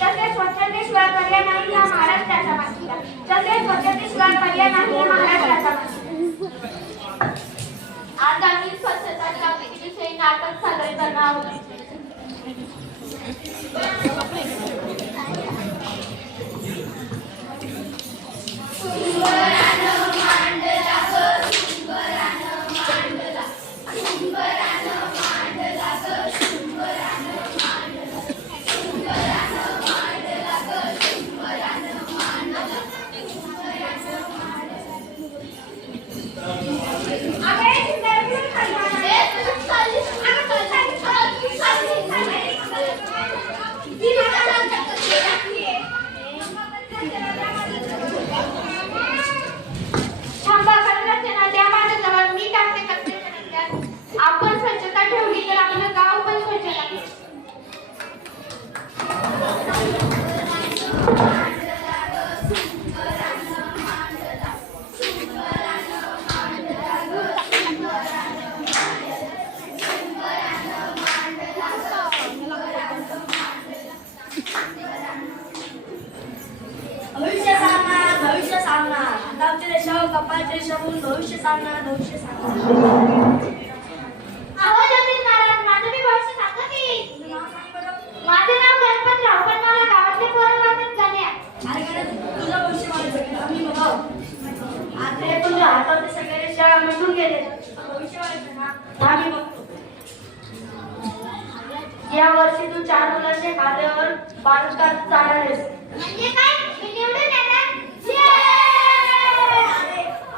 तसेच स्वच्छतेशिवाय पर्याय नाही हा महाराष्ट्राचा मानसिका. तसेच स्वच्छतेशिवाय पर्याय नाही हा महाराष्ट्राचा मानसिका. आज आम्ही स्वच्छता जागृतीविषयी नाटक सादर करणार आहोत. आपण स्वच्छता ठेवली तर आपलं गाव पण स्वच्छ राहील. भविष्य सांगणार हातावरचे रेषावर कपाळचे रेषावरून भविष्य सांगणार. माझं मी भविष्य सांगतो की माझं नाव गणपतराव, पण मला गावातले पोरं म्हणतात गण्या. अरे तुझं भविष्य म्हणायचं आम्ही बघाव. आता हे तुझ्या हातावरचे सगळे रेषा मिटून गेले. भविष्य म्हणायचं ना आम्ही बघतो. या वर्षी तू 4 मुलांच्या खात्यावर बालकात जाणार आहेस. म्हणजे काय? मी निवडून येणार.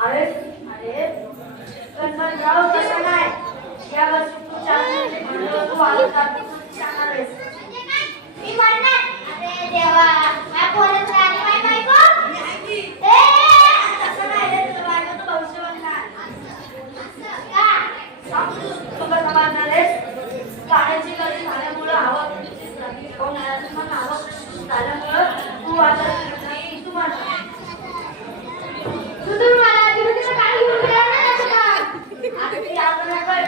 अरे अरे गणपतराव तसं नाही. या वर्षी तू 4 मुलांच्या खात्यावर तू बालकात जाणार आहेस. म्हणजे काय? मी म्हणणार. अरे देवा, माझ्या पोराचं आणि माझी बायको. तसं नाही रे, तुझं बायकोचं भविष्य बनणार. सांग तू तुला समजणार आहेस. पाण्याची गरज झाल्यामुळं हवा प्रदूषित झाली. उन्हाळ्यात हवा प्रदूषित झाल्यामुळं तू आता तू म्हणणार. तू मला आजीबाजूला काही घेऊन फिरवणार नाही का? आता ती आपण काय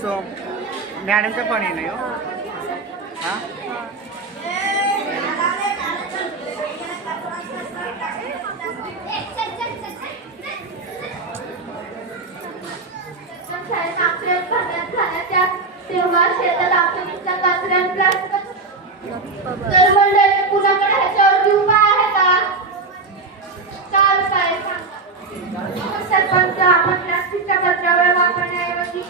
सो मॅडमचं पण आहे नाही हो. हां तेव्हा शेतात आपल्या कचऱ्यांचा तर मंडळी कुणाकडे ह्याच्यावरती उपाय आहे का? काय उपाय सांगा. सरपंच आपण प्लास्टिकच्या कचऱ्यावर वापरण्याऐवजी